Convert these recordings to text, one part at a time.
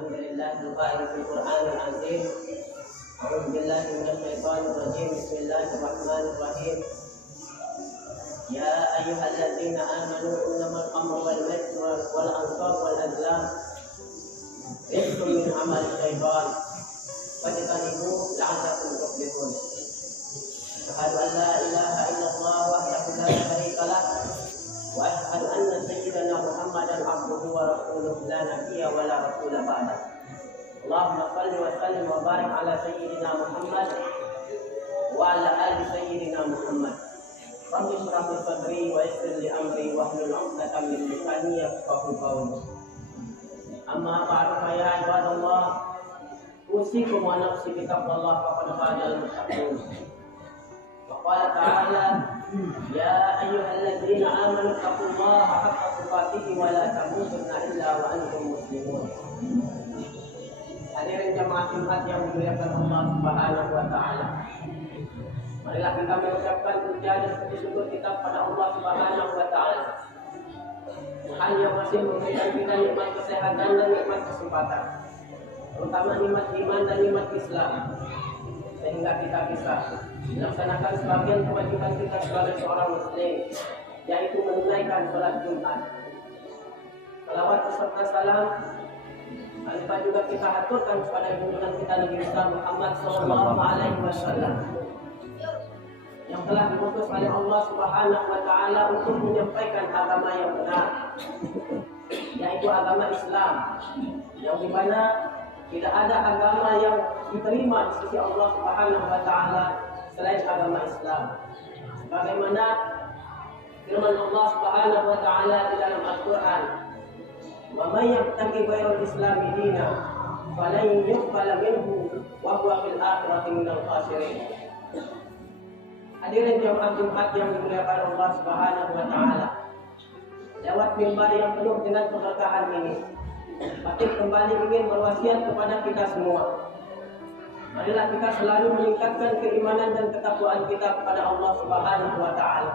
الحمد لله القائل في القرآن العظيم أعوذ بالله من الشيطان الرجيم بسم الله الرحمن الرحيم يا أيها الذين آمنوا إنما الخمر والميسر والأنصاب والأزلام رجس من عمل الشيطان فاجتنبوه لعلكم تفلحون أشهد أن لا إله إلا الله وحده لا شريك له وأشهد أن سيدنا محمدا عبده ورسوله لا نبي ولا رسول بعده اللهم صل وسلم وبارك على سيدنا محمد وعلى آل سيدنا محمد رب اشرح لي صدري ويسر لي أمري واحلل عقدة من لساني يفقهوا قولي أما بعد فيا عباد الله أوصيكم ونفسي بتقوى الله فقد فاز المتقون وقال تعالى يا أيها الذين آمنوا اتقوا الله حق تقاته ولا تموتن إلا وأنتم مسلمون. Hadirin jemaah Jumat yang dimuliakan Allah Subhanahu wa taala. Marilah kita mengucapkan puja dan puji syukur kita kepada Allah Subhanahu wa taala. Tuhan yang masih memberikan kita nikmat kesehatan dan nikmat kesempatan, terutama nikmat iman dan nikmat Islam, sehingga kita bisa melaksanakan sebagian kewajiban kita sebagai seorang muslim, yaitu menunaikan sholat Jumat. Salawat beserta salam lupa juga kita aturkan kepada junjungan kita Nabi Muhammad Sallallahu Alaihi Wasallam yang telah diutus oleh Allah Subhanahu Wa Taala untuk menyampaikan agama yang benar, yaitu agama Islam, yang dimana tidak ada agama yang diterima di sisi Allah Subhanahu Wa Taala selain agama Islam. Bagaimana firman Allah Subhanahu Wa Taala di dalam Al-Quran, wa may yabtaghi ghairal islami dinan falan yuqbala minhu wa huwa fil akhirati minal khasirin. Hadirin jemaah Jumat yang dimuliakan Allah Subhanahu wa taala, lewat mimbar yang penuh dengan keberkahan ini, Batik kembali ingin berwasiat kepada kita semua. Marilah kita selalu meningkatkan keimanan dan ketakwaan kita kepada Allah Subhanahu wa taala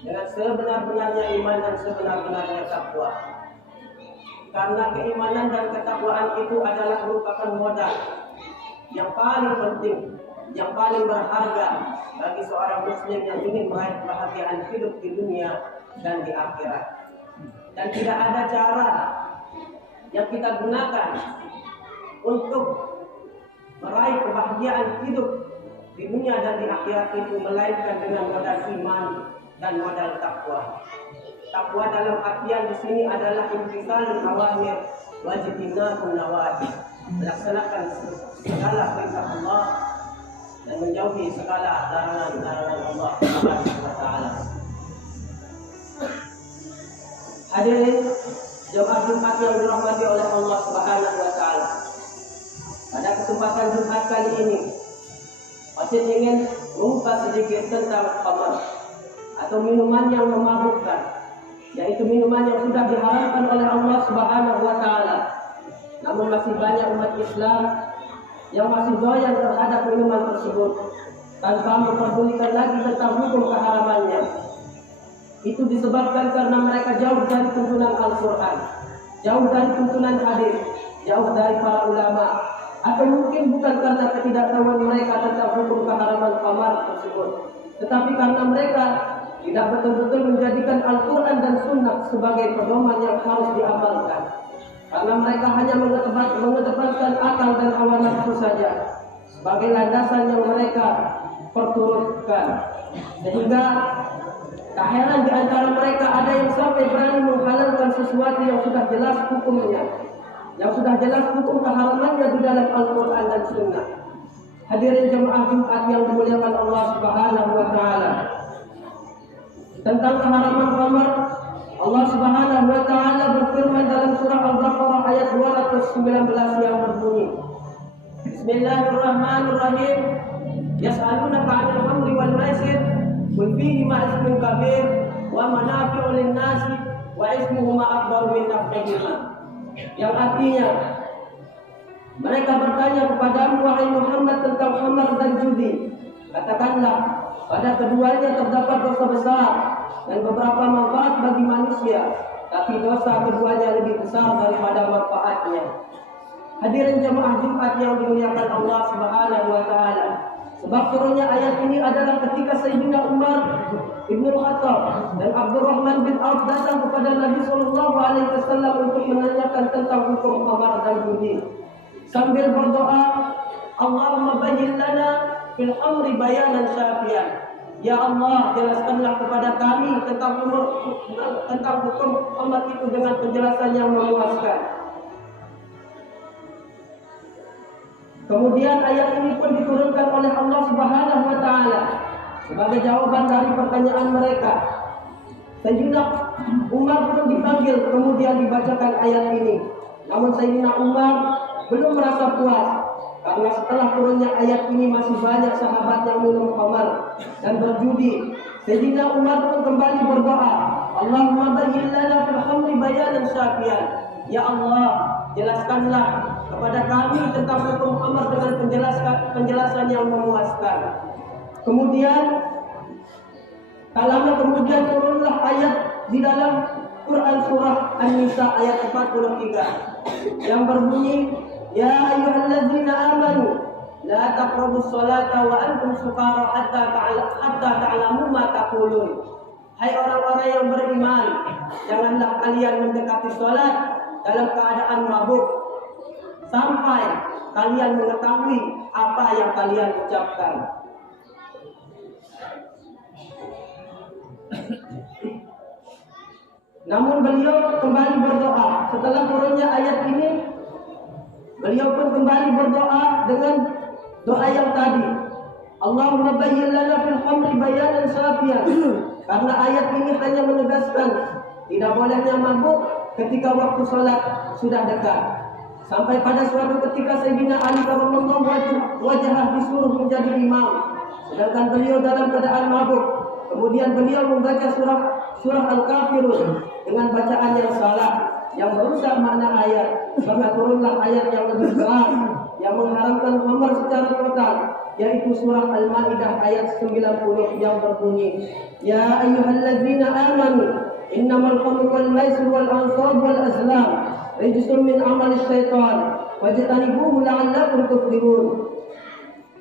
dengan sebenar-benarnya iman dan sebenar-benarnya takwa. Karena keimanan dan ketakwaan itu adalah merupakan modal yang paling penting, yang paling berharga bagi seorang muslim yang ingin meraih kebahagiaan hidup di dunia dan di akhirat. Dan tidak ada cara yang kita gunakan untuk meraih kebahagiaan hidup di dunia dan di akhirat itu melainkan dengan modal iman dan modal takwa. Takwa dalam artian di sini adalah imtisalul awamir wa ijtinabun nawahi, melaksanakan segala perintah Allah dan menjauhi segala larangan-larangan Allah Subhanahu wa taala. Hadirin jemaah Jumat yang dirahmati oleh Allah Subhanahu wa taala. Pada kesempatan Jumat kali ini, saya ingin mengupas sedikit tentang khamar atau minuman yang memabukkan, yaitu minuman yang sudah diharamkan oleh Allah Subhanahu wa taala. Namun masih banyak umat Islam yang masih doyan terhadap minuman tersebut tanpa memperdulikan lagi tentang hukum keharamannya. Itu disebabkan karena mereka jauh dari tuntunan Al-Quran, jauh dari tuntunan hadis, jauh dari para ulama, atau mungkin bukan karena ketidaktahuan mereka tentang hukum keharaman khamar tersebut, tetapi karena mereka tidak betul-betul menjadikan Al-Quran dan Sunnah sebagai pedoman yang harus diamalkan. Karena mereka hanya mengedepankan akal dan hawa nafsu saja sebagai landasan yang mereka perturutkan. Sehingga tak heran di antara mereka ada yang sampai berani menghalalkan sesuatu yang sudah jelas hukumnya, yang sudah jelas hukum keharamannya di dalam Al-Quran dan Sunnah. Hadirin jemaah Jumat yang dimuliakan Allah Subhanahu wa taala. Tentang keharaman khamar, Allah Subhanahu wa taala berfirman dalam surah Al-Baqarah ayat 219 yang berbunyi, Bismillahirrahmanirrahim. Yas'alunaka 'anil khamri wal maisir, qul fihima ismun kabir wa manafi'u lin-nasi wa ismuhuma akbaru min naf'ihima. Yang artinya, mereka bertanya kepadamu wahai Muhammad tentang khamar dan judi. Katakanlah, pada keduanya terdapat dosa besar dan beberapa manfaat bagi manusia, tapi dosa keduanya lebih besar daripada manfaatnya. Hadirin jemaah Jumat yang dimuliakan Allah Subhanahu wa taala. Sebab turunnya ayat ini adalah ketika Sayyidina Umar Ibnu Khattab dan Abdurrahman bin Auf datang kepada Nabi sallallahu alaihi wasallam untuk menanyakan tentang hukum khamar dan judi. Sambil berdoa, Allahumma bayyin lana fil amri bayanan syafian. Ya Allah, jelaskanlah kepada kami tentang hukum khamar itu dengan penjelasan yang memuaskan. Kemudian ayat ini pun diturunkan oleh Allah Subhanahu wa taala sebagai jawaban dari pertanyaan mereka. Sayyidina Umar pun dipanggil kemudian dibacakan ayat ini. Namun Sayyidina Umar belum merasa puas karena setelah turunnya ayat ini masih banyak sahabat yang minum khamar dan berjudi. Sayyidina Umar pun kembali berdoa, Allahumma bayyin lana fil khamri bayanan syafian. Ya Allah, jelaskanlah kepada kami tentang hukum khamar dengan penjelasan yang memuaskan. Kemudian turunlah ayat di dalam Quran surah An-Nisa ayat 43 yang berbunyi, Ya ayyuhallazina amanu la taqrabus salata wa antum sukara hatta ta'lamu ma taqulun. Hai orang-orang yang beriman, janganlah kalian mendekati salat dalam keadaan mabuk sampai kalian mengetahui apa yang kalian ucapkan. Namun beliau kembali berdoa setelah turunnya ayat ini. Beliau pun kembali berdoa dengan doa yang tadi, Allahumma bayyin lana fil khamri bayanan syafian. Karena ayat ini hanya menegaskan tidak bolehnya mabuk ketika waktu salat sudah dekat. Sampai pada suatu ketika Sayyidina Ali radhiyallahu wajah disuruh menjadi imam, sedangkan beliau dalam keadaan mabuk. Kemudian beliau membaca surah Al-Kafirun dengan bacaan yang salah, yang merusak makna ayat. Maka turunlah ayat yang lebih keras yang mengharamkan khamar secara total, yaitu surah Al-Maidah ayat 90 yang berbunyi, Ya ayyuhallazina amanu innamal khamru wal maisir wal ansab wal azlam rijsun min amali syaitan wajtanibuhu la'allakum tuflihun.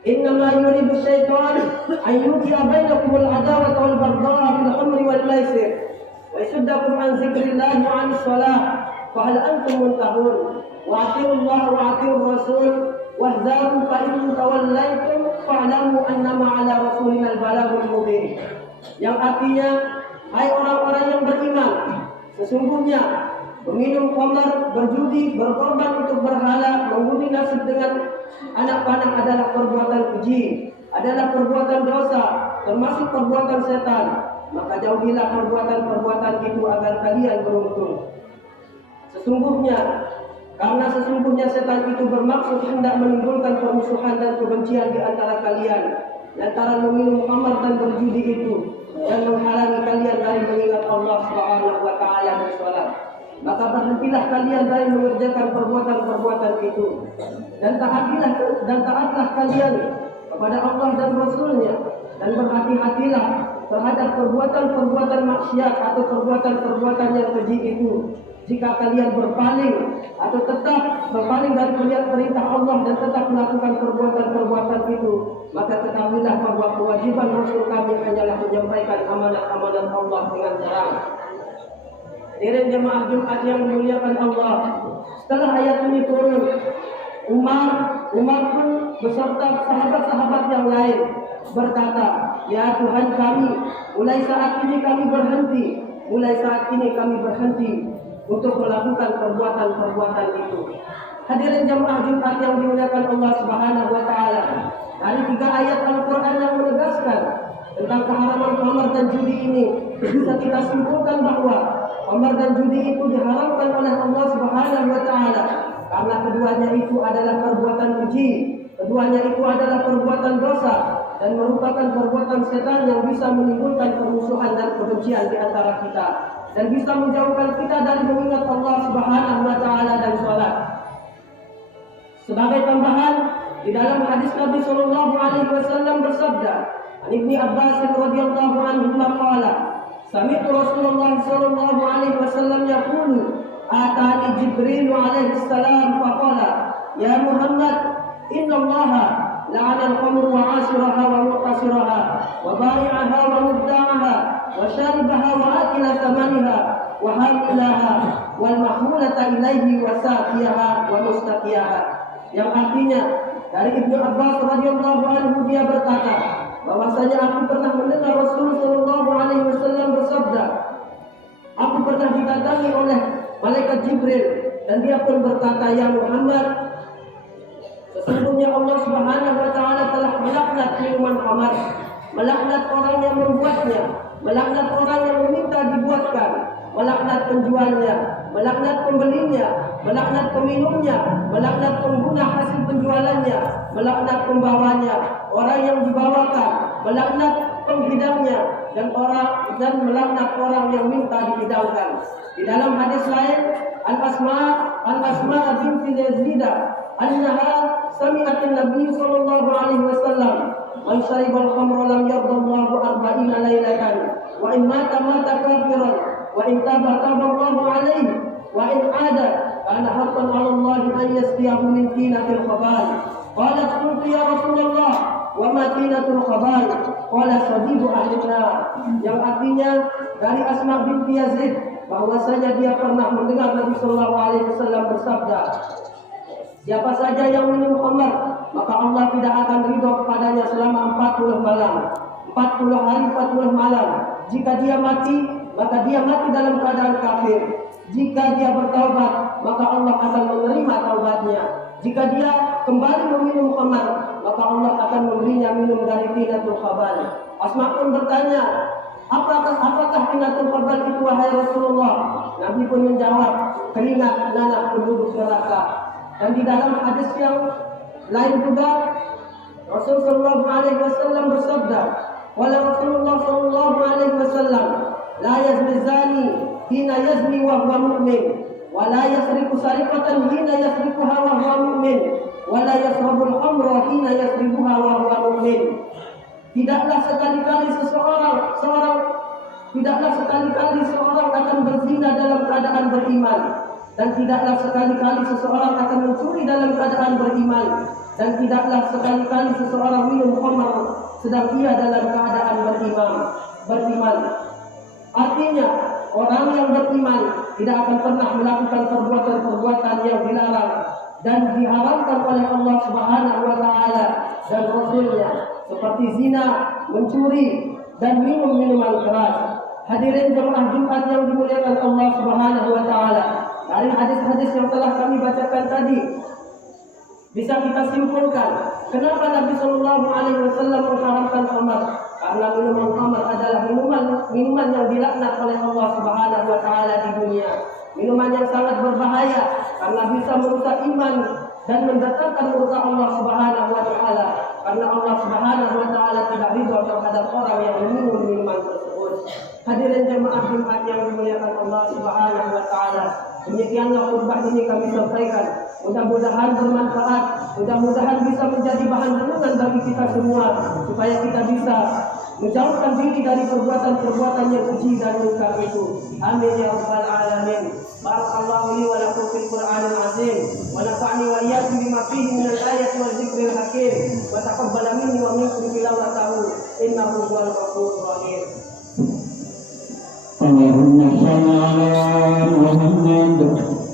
Innama yuridu syaitan an yuqi'a bainakumul adawata wal baghdha'a fil khamri wal maisir wa yasuddakum an dzikrillahi wa 'anis shalah fa hal antum muntahun wa atiullaha wa atiur rasul wahzaru fa in tawallaytum fa'lamu annama 'ala rasulina al-balaghul mubin. Yang artinya, hai orang-orang yang beriman, sesungguhnya meminum khamar, berjudi, berkorban untuk berhala, mengundi nasib dengan anak panah adalah perbuatan keji, adalah perbuatan dosa, termasuk perbuatan setan. Maka jauhilah perbuatan-perbuatan itu agar kalian beruntung. Karena sesungguhnya setan itu bermaksud hendak menimbulkan permusuhan dan kebencian di antara kalian, lantaran meminum khamar dan berjudi itu, dan menghalangi kalian dari mengingat Allah Subhanahu wa taala dan salat. Maka berhentilah kalian dari mengerjakan perbuatan-perbuatan itu, dan taatlah kalian kepada Allah dan Rasul-Nya, dan berhati-hatilah terhadap perbuatan-perbuatan maksiat atau perbuatan-perbuatan yang keji itu. Jika kalian berpaling atau tetap berpaling dari perintah Allah dan tetap melakukan perbuatan-perbuatan itu, maka ketahuilah bahwa kewajiban Rasul kami hanyalah menyampaikan amanat-amanat Allah dengan terang. Hadirin jemaah Jumat yang dimuliakan Allah, setelah ayat ini turun, Umar pun beserta sahabat-sahabat yang lain berkata, Ya Tuhan kami, mulai saat ini kami berhenti untuk melakukan perbuatan-perbuatan itu. Hadirin jemaah Jumat yang dimuliakan Allah Subhanahu wa taala, dari 3 ayat Al-Qur'an yang menegaskan tentang keharaman khamar dan judi ini, bisa kita simpulkan bahwa khamar dan judi itu diharamkan oleh Allah Subhanahu wa taala karena keduanya itu adalah perbuatan keji, keduanya itu adalah perbuatan dosa dan merupakan perbuatan setan yang bisa menimbulkan permusuhan dan kebencian di antara kita, dan bisa menjauhkan kita dari mengingat Allah Subhanahu wa taala dan salat. Sebagai tambahan, di dalam hadis Nabi sallallahu alaihi wasallam bersabda, Ibnu Abbas radhiyallahu anhu qala, Sami'tu Rasulullah sallallahu alaihi wasallam yaqulu, Atani Jibril alaihi salam faqala, ya Muhammad, inna Allaha la'ana al-khamr wa 'asiraha wa muqasiraha wa bai'aha wa mubta'aha wa syaribaha wa akila thamaniha wa hamilaha wal mahmulata ilaihi wa saqiyaha wa mustaqiyaha. Yang artinya dari Ibnu Abbas radhiyallahu anhu, dia berkata bahwasanya aku pernah mendengar Rasul sallallahu alaihi wasallam bersabda, aku pernah didatangi oleh malaikat Jibril dan dia pun berkata, ya Muhammad, sesungguhnya Allah Subhanahu wa taala telah melaknat minuman khamar, melaknat orang yang membuatnya, melaknat orang yang meminta dibuatkan, melaknat penjualnya, melaknat pembelinya, melaknat peminumnya, melaknat pengguna hasil penjualannya, melaknat pembawanya, orang yang dibawakan, melaknat penghidangnya, dan melaknat orang yang minta dihidangkan. Di dalam hadis lain, An Asma binti Yazid annaha sami'at an-nabiy sallallahu alaihi wasallam, man syaribal khamra lam yardallahu 40 lailatan wa in mata kafiran wa in taba Allahu alaihi wa in ada kana haqqan 'ala Allah an yasqiyahu min tinatil khabal. Qalat qultu ya Rasulullah wa ma tinatul khabal? Qala sadidu ahlina. Yang artinya dari Asma binti Yazid bahwasanya dia pernah mendengar Nabi sallallahu alaihi wasallam bersabda, siapa saja yang minum khamar, maka Allah tidak akan ridho kepadanya selama 40 malam, 40 hari 40 malam. Jika dia mati, maka dia mati dalam keadaan kafir. Jika dia bertaubat, maka Allah akan menerima taubatnya. Jika dia kembali meminum khamar, maka Allah akan memberinya minum dari tinatul khabal. Asma pun bertanya, apakah tinatul khabal itu wahai Rasulullah? Nabi pun menjawab, keringat nanah penduduk neraka. Dan di dalam hadis yang lain juga Rasul sallallahu alaihi wasallam bersabda, wala Rasulullah sallallahu alaihi wasallam, la yazni zani hina yazni wa huwa mu'min, wa la yasriqu sariqatan hina yasriquha wa huwa mu'min, wa la yasrabul khamra hina yasribuha wa huwa mu'min. Tidaklah sekali-kali seorang akan berzina dalam keadaan beriman, dan tidaklah sekali-kali seseorang akan mencuri dalam keadaan beriman, dan tidaklah sekali-kali seseorang minum khamar sedang ia dalam keadaan beriman. Artinya, orang yang beriman tidak akan pernah melakukan perbuatan-perbuatan yang dilarang dan diharamkan oleh Allah Subhanahu wa taala dan Rasulnya, seperti zina, mencuri, dan minum minuman keras. Hadirin jemaah Jumat yang dimuliakan Allah Subhanahu wa taala, dari hadis-hadis yang telah kami bacakan tadi bisa kita simpulkan kenapa Nabi Shallallahu Alaihi Wasallam mengharamkan khamar. Karena minuman khamar adalah minuman yang dilaknat oleh Allah Subhanahu Wa Taala di dunia. Minuman yang sangat berbahaya karena bisa merusak iman dan mendatangkan murka Allah Subhanahu Wa Taala. Karena Allah Subhanahu Wa Taala tidak ridho terhadap orang yang meminum minuman tersebut. Hadirin jemaah Jumat yang dimuliakan Allah Subhanahu Wa Taala, demikianlah khutbah ini kami sampaikan. Mudah-mudahan bermanfaat, mudah-mudahan bisa menjadi bahan renungan bagi kita semua, supaya kita bisa menjauhkan diri dari perbuatan-perbuatan yang keji dan munkar itu. Amin ya rabbal alamin. Barakallahu li wa lakum fil Qur'anil azim, wa nafa'ni wa iyyakum bima fihi minal ayati wal dzikril hakim, wa taqabbal minni wa minkum tilawatahu innahu huwal ghafurur rahim. Allahumma shalli ala Muhammad,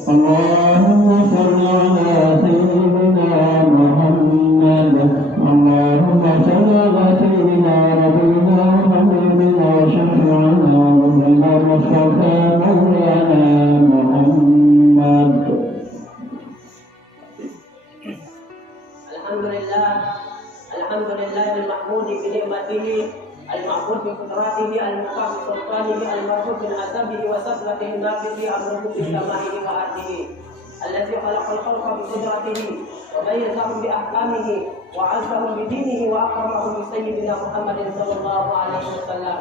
Allahumma shalli ala sayyidina Muhammad, Allahumma shalli ala sayyidina Rabbina Muhammadin wa syafi'ina wa bina Mustafa Maulana Muhammad. Alhamdulillah al-mahmudi bi ni'matihi, al-ma'bud bi qudratihi, al-muqam bi sultanihi, al-ma'bud bi asabihi wa saflatihi, nafihi amruhu bi sama'ihi wa ardihi, alladhi khalaqal khalqa bi qudratihi wa bayyazahum bi ahkamihi wa 'azzahum bi dinihi wa akramahum bi sayyidina Muhammadin sallallahu alaihi wasallam.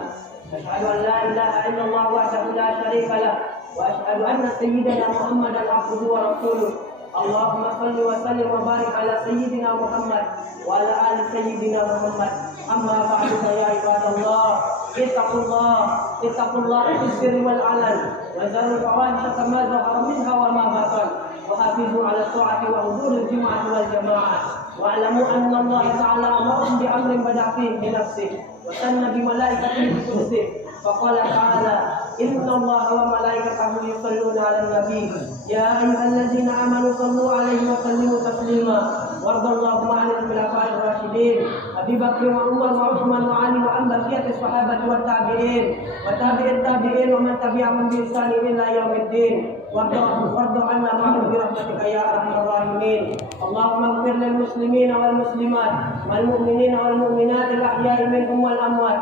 Asyhadu an la ilaha illallah wahdahu la syarika lah wa asyhadu anna sayyidina Muhammadan abduhu wa rasuluh. Allahumma salli wa sallim wa barik ala sayyidina Muhammad wa ala ali sayyidina Muhammad. Amma ba'du ya ibadallah, ittaqullah fis sirri wal 'alan wa zarul fawahisha kama zahara minha wa ma batan. وحافظوا على الطاعة وحضور الجمعة والجماعة واعلموا أن الله تعالى أمركم بأمر بدأ فيه بنفسه وسن بملائكته بقدسه فقال تعالى إن الله وملائكته يصلون على النبي يا أيها الذين آمنوا صلوا عليه وسلموا تسليما وارض اللهم عن الخلفاء الراشدين أبي بكر وعمر وعثمان وعلي وعن بقية الصحابة والتابعين وتابع التابعين ومن تبعهم بإحسان إلى يوم الدين وارض عنا معهم برحمتك يا أرحم الراحمين اللهم اغفر للمسلمين والمسلمات والمؤمنين والمؤمنات الأحياء منهم والأموات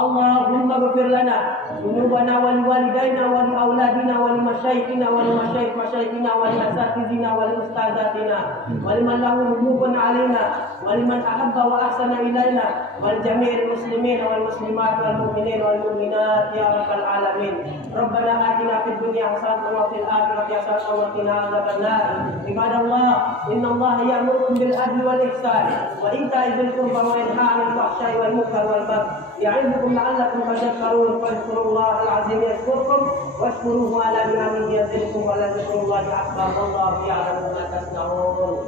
اللهم اغفر لنا ذنوبنا ولوالدينا ولأولادنا ولمشايخنا ولمشايخ مشايخنا ولأساتذتنا ولأستاذاتنا ولمن له حقوق علينا ولمن أحب وأحسن إلينا ولجميع المسلمين والمسلمات والمؤمنين والمؤمنات يا رب العالمين ربنا آتنا في الدنيا حسنة وفي الآخرة حسنة وقنا عذاب النار عباد الله إن الله يأمركم بالعدل والإحسان وإيتاء ذي القربى وينهى عن الفحشاء والمنكر والبغي يعظكم لعلكم تذكرون فاذكروا الله العظيم يذكركم واشكروه على نعمه يزدكم ولذكر الله أكبر والله يعلم ما تصنعون